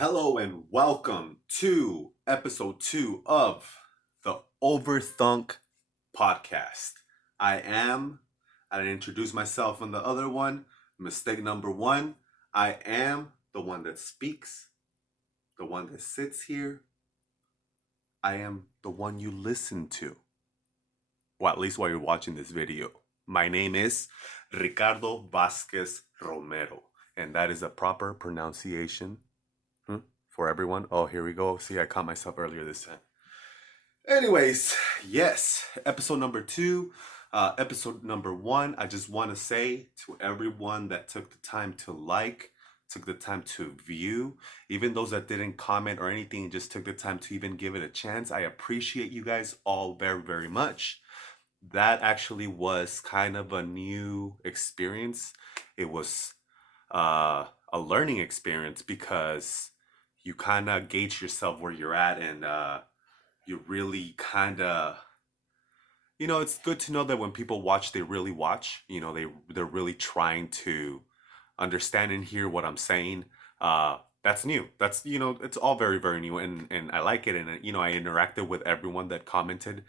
Hello and welcome to episode 2 of the Overthunk podcast. I didn't introduce myself on the other one. Mistake number one. I am the one that speaks, the one that sits here. I am the one you listen to. Well, at least while you're watching this video. My name is Ricardo Vasquez Romero, and that is a proper pronunciation for everyone. Oh, here we go. See, I caught myself earlier this time. Anyways, yes, episode number 2. Episode number 1, I just want to say to everyone that took the time to took the time to view, even those that didn't comment or anything, just took the time to even give it a chance. I appreciate you guys all very, very much. That actually was kind of a new experience. It was a learning experience because you kind of gauge yourself where you're at, and you really kind of, it's good to know that when people watch, they really watch. They're really trying to understand and hear what I'm saying. That's new. That's, it's all very, very new, and I like it. And I interacted with everyone that commented.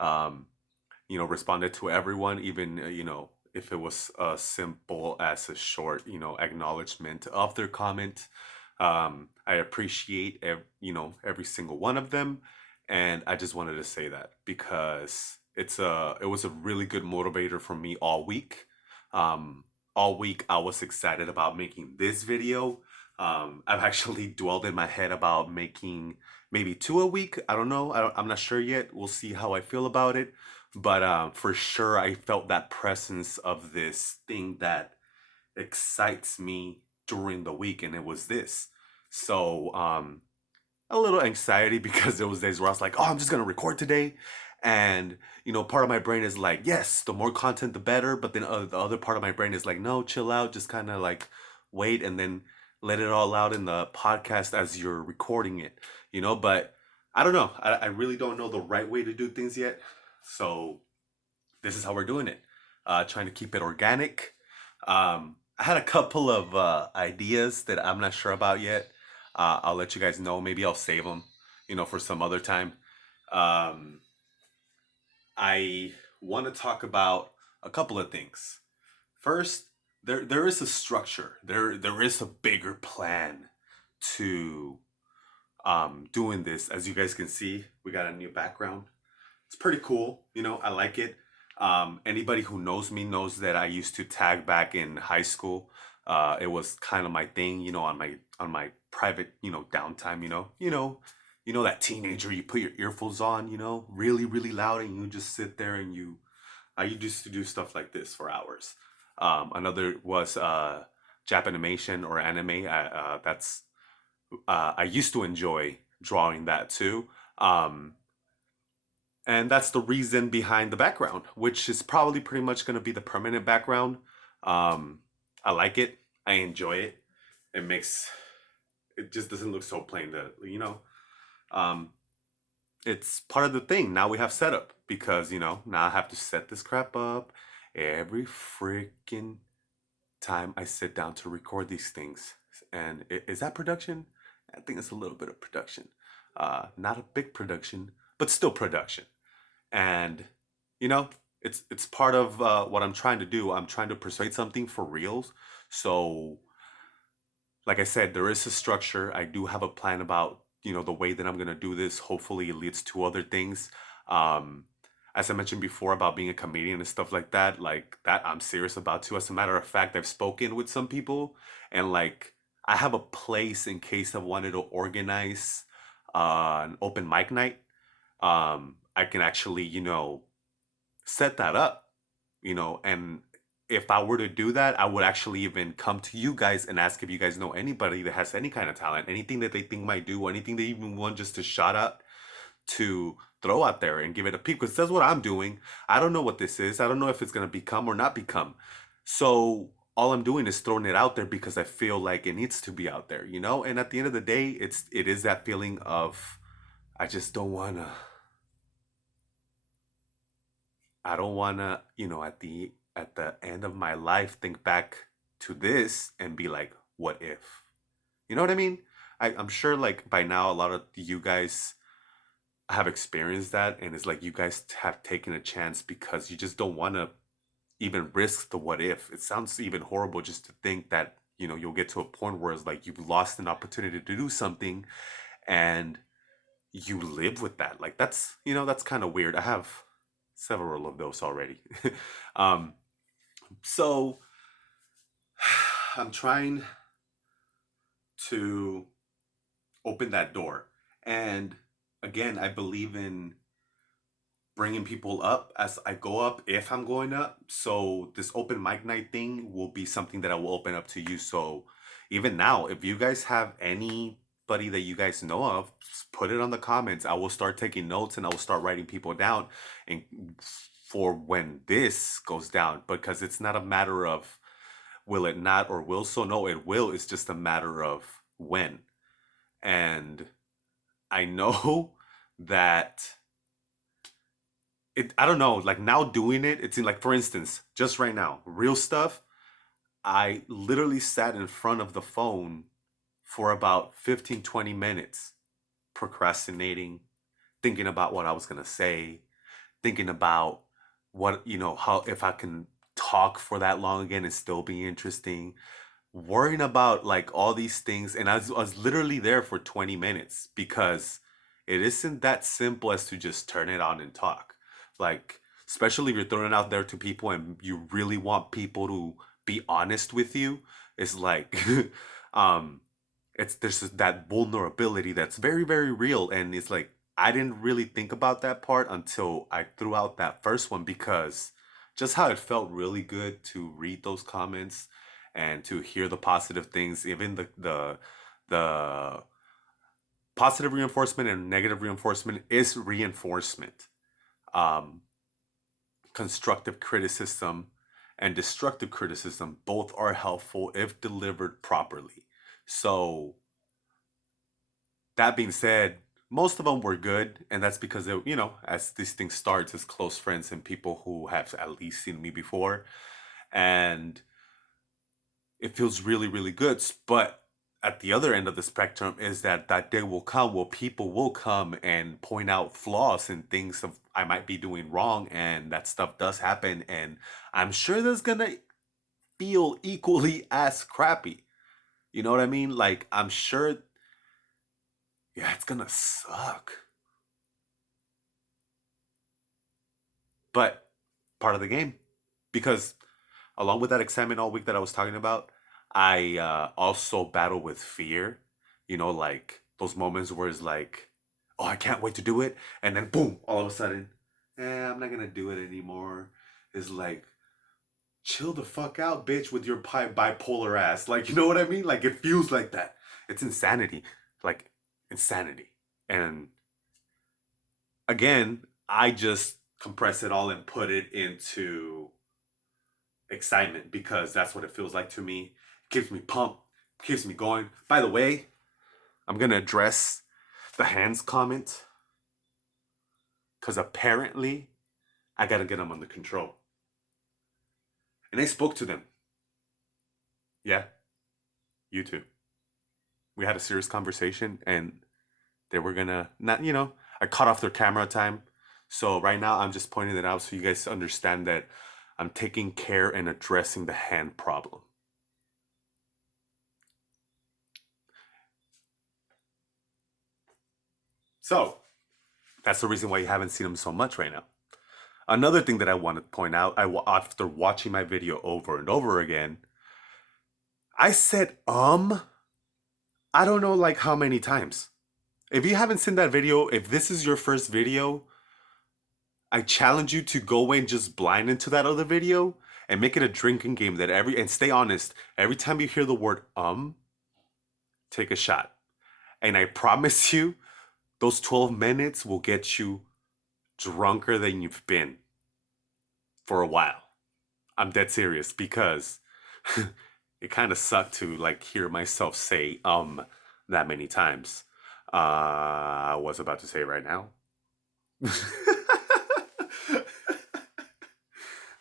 Um, responded to everyone, even if it was simple as a short, acknowledgement of their comment. I appreciate every single one of them, and I just wanted to say that because it was a really good motivator for me all week. All week I was excited about making this video. I've actually dwelled in my head about making maybe 2 a week. I don't know. I'm not sure yet. We'll see how I feel about it. But for sure, I felt that presence of this thing that excites me during the week, and it was this. So a little anxiety because there was days where I was like, "Oh, I'm just gonna record today," and part of my brain is like, "Yes, the more content, the better." But then the other part of my brain is like, "No, chill out, just kind of like wait, and then let it all out in the podcast as you're recording it." But I don't know. I really don't know the right way to do things yet. So this is how we're doing it. Trying to keep it organic. I had a couple of ideas that I'm not sure about yet. I'll let you guys know. Maybe I'll save them, for some other time. Um, I want to talk about a couple of things. First, there is a structure. There is a bigger plan to doing this. As you guys can see, we got a new background. It's pretty cool. I like it. Anybody who knows me knows that I used to tag back in high school. It was kind of my thing, on my private, downtime. That teenager, you put your earphones on, really, really loud, and you just sit there and I used to do stuff like this for hours. Another was Japanimation or anime. I used to enjoy drawing that too. And that's the reason behind the background, which is probably pretty much going to be the permanent background. Um, I like it. I enjoy it. It just doesn't look so plain um, it's part of the thing. Now we have setup because, now I have to set this crap up every freaking time I sit down to record these things. And is that production? I think it's a little bit of production. Not a big production, but still production. And you know it's part of what I'm trying to do. I'm trying to persuade something for reals. So like I said, there is a structure. I do have a plan about the way that I'm going to do this. Hopefully it leads to other things. um as I mentioned before about being a comedian and stuff like that I'm serious about too. As a matter of fact, I've spoken with some people, and like I have a place in case I wanted to organize an open mic night. I can actually, set that up, and if I were to do that, I would actually even come to you guys and ask if you guys know anybody that has any kind of talent, anything that they think might do, anything they even want just to shout out, to throw out there and give it a peep. Because that's what I'm doing. I don't know what this is. I don't know if it's going to become or not become. So all I'm doing is throwing it out there because I feel like it needs to be out there, And at the end of the day, it is that feeling of I just don't want to I don't want to, at the end of my life think back to this and be like, what if? You know what I mean? I'm sure like by now a lot of you guys have experienced that, and it's like you guys have taken a chance because you just don't want to even risk the what if. It sounds even horrible just to think that, you'll get to a point where it's like you've lost an opportunity to do something and you live with that. Like that's kind of weird. I have several of those already. um, so I'm trying to open that door. And again, I believe in bringing people up as I go up if I'm going up. So this open mic night thing will be something that I will open up to you. So even now, if you guys have anybody that you guys know of, just put it on the comments. I will start taking notes and I will start writing people down and for when this goes down, because it's not a matter of will it not or will. So no, it will. It's just a matter of when. And I know that I don't know, like now doing it, it's in like for instance, just right now, real stuff, I literally sat in front of the phone for about 15-20 minutes procrastinating, thinking about what I was going to say, thinking about what, how if I can talk for that long again and still be interesting, worrying about like all these things. And I was literally there for 20 minutes because it isn't that simple as to just turn it on and talk. Like, especially if you're throwing it out there to people and you really want people to be honest with you, it's like, um, there's just that vulnerability that's very, very real. And it's like, I didn't really think about that part until I threw out that first one because just how it felt really good to read those comments and to hear the positive things, even the positive reinforcement and negative reinforcement is reinforcement. Um, Constructive criticism and destructive criticism both are helpful if delivered properly. So that being said, most of them were good, and that's because as this thing starts, as close friends and people who have at least seen me before, and it feels really, really good. But at the other end of the spectrum is that day will come where people will come and point out flaws and things of I might be doing wrong, and that stuff does happen, and I'm sure that's gonna feel equally as crappy. You know what I mean? Like I'm sure, yeah, it's gonna suck, but part of the game because along with that excitement all week that I was talking about, I also battle with fear. Like those moments where it's like, oh, I can't wait to do it, and then boom, all of a sudden, I'm not gonna do it anymore. It's like, chill the fuck out, bitch, with your bipolar ass. Like, you know what I mean? Like, it feels like that. It's insanity, like insanity. And again, I just compress it all and put it into excitement because that's what it feels like to me. It keeps me pumped, keeps me going. By the way, I'm gonna address the hands comment because apparently I gotta get them under control. And I spoke to them. Yeah, you too. We had a serious conversation and they were gonna not, I cut off their camera time. So right now I'm just pointing it out so you guys understand that I'm taking care and addressing the hand problem. So that's the reason why you haven't seen them so much right now. Another thing that I want to point out, after watching my video over and over again, I said I don't know like how many times. If you haven't seen that video, if this is your first video, I challenge you to go in just blind into that other video and make it a drinking game and stay honest. Every time you hear the word take a shot. And I promise you, those 12 minutes will get you drunker than you've been for a while. I'm dead serious because it kind of sucked to like hear myself say that many times. I was about to say right now.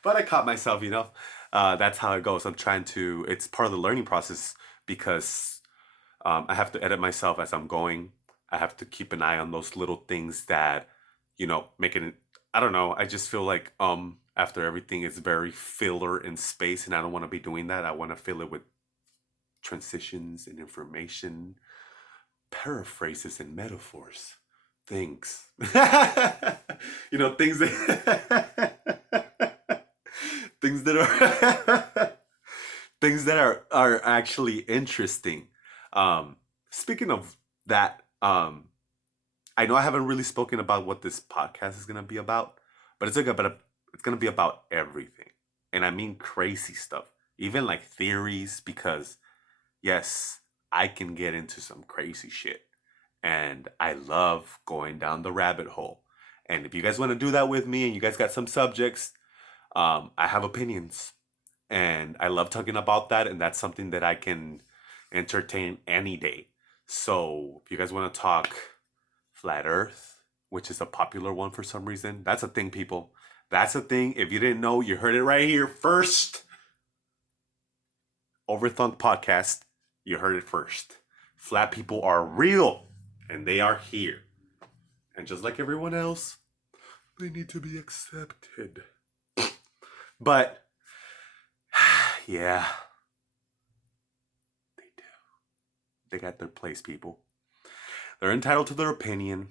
But I caught myself, that's how it goes. It's part of the learning process because I have to edit myself as I'm going. I have to keep an eye on those little things that, make it. I don't know. I just feel like after everything is very filler in space, and I don't want to be doing that. I want to fill it with transitions and information, paraphrases and metaphors, things. Things that things that are things that are actually interesting. Speaking of that, I know I haven't really spoken about what this podcast is gonna be about, but it's gonna be about everything, and I mean crazy stuff, even like theories, because yes, I can get into some crazy shit, and I love going down the rabbit hole. And if you guys want to do that with me, and you guys got some subjects, I have opinions, and I love talking about that, and that's something that I can entertain any day. So if you guys want to talk flat Earth, which is a popular one for some reason, that's a thing, people. That's a thing. If you didn't know, you heard it right here first. Overthunk podcast. You heard it first. Flat people are real, and they are here. And just like everyone else, they need to be accepted. But yeah, they do. They got their place, people. They're entitled to their opinion,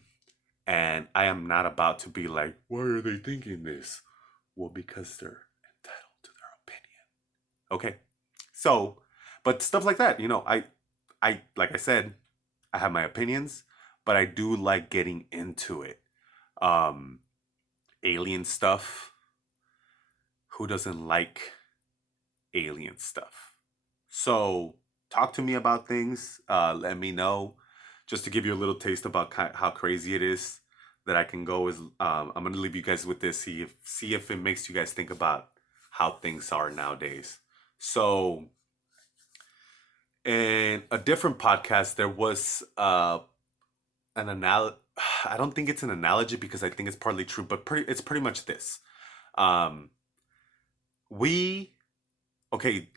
and I am not about to be like, why are they thinking this? Well, because they're entitled to their opinion. Okay. So, but stuff like that, I like I said, I have my opinions, but I do like getting into it. Um Alien stuff. Who doesn't like alien stuff? So, talk to me about things. Let me know. Just to give you a little taste about how crazy it is that I can go is I'm gonna leave you guys with this. See if it makes you guys think about how things are nowadays. So, in a different podcast, there was an analogy. I don't think it's an analogy because I think it's partly true, but it's pretty much this. Um, we okay,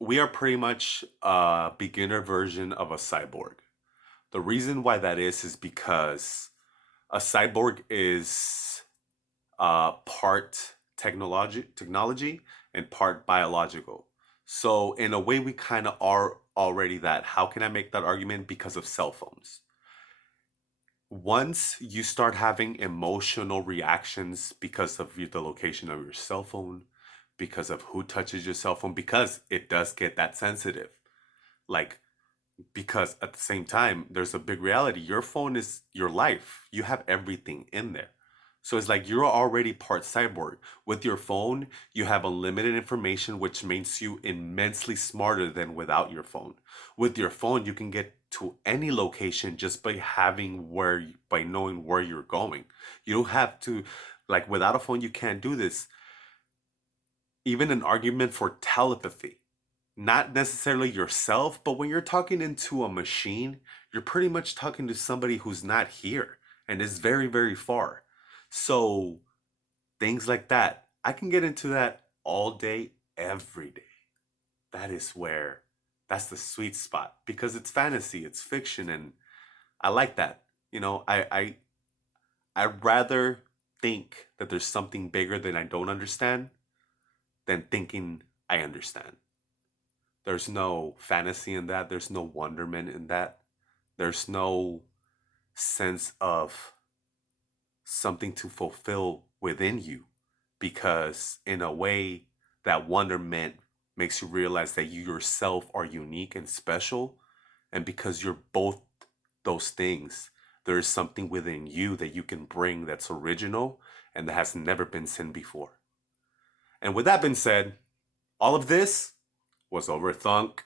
we are pretty much a beginner version of a cyborg. The reason why that is because a cyborg is part technology and part biological. So in a way, we kind of are already that. How can I make that argument? Because of cell phones. Once you start having emotional reactions because of the location of your cell phone, because of who touches your cell phone, because it does get that sensitive. Like, because at the same time, there's a big reality. Your phone is your life. You have everything in there. So it's like you're already part cyborg. With your phone, you have unlimited information, which makes you immensely smarter than without your phone. With your phone, you can get to any location just by by knowing where you're going. You don't have to, like, without a phone, you can't do this. Even an argument for telepathy, not necessarily yourself, but when you're talking into a machine, you're pretty much talking to somebody who's not here and is very, very far. So things like that, I can get into that all day, every day. That is where that's the sweet spot because it's fantasy, it's fiction, and I like that. I'd rather think that there's something bigger than I don't understand than thinking I understand. There's no fantasy in that. There's no wonderment in that. There's no sense of something to fulfill within you because, in a way, that wonderment makes you realize that you yourself are unique and special. And because you're both those things, there is something within you that you can bring that's original and that has never been seen before. And with that being said, all of this was Overthunk.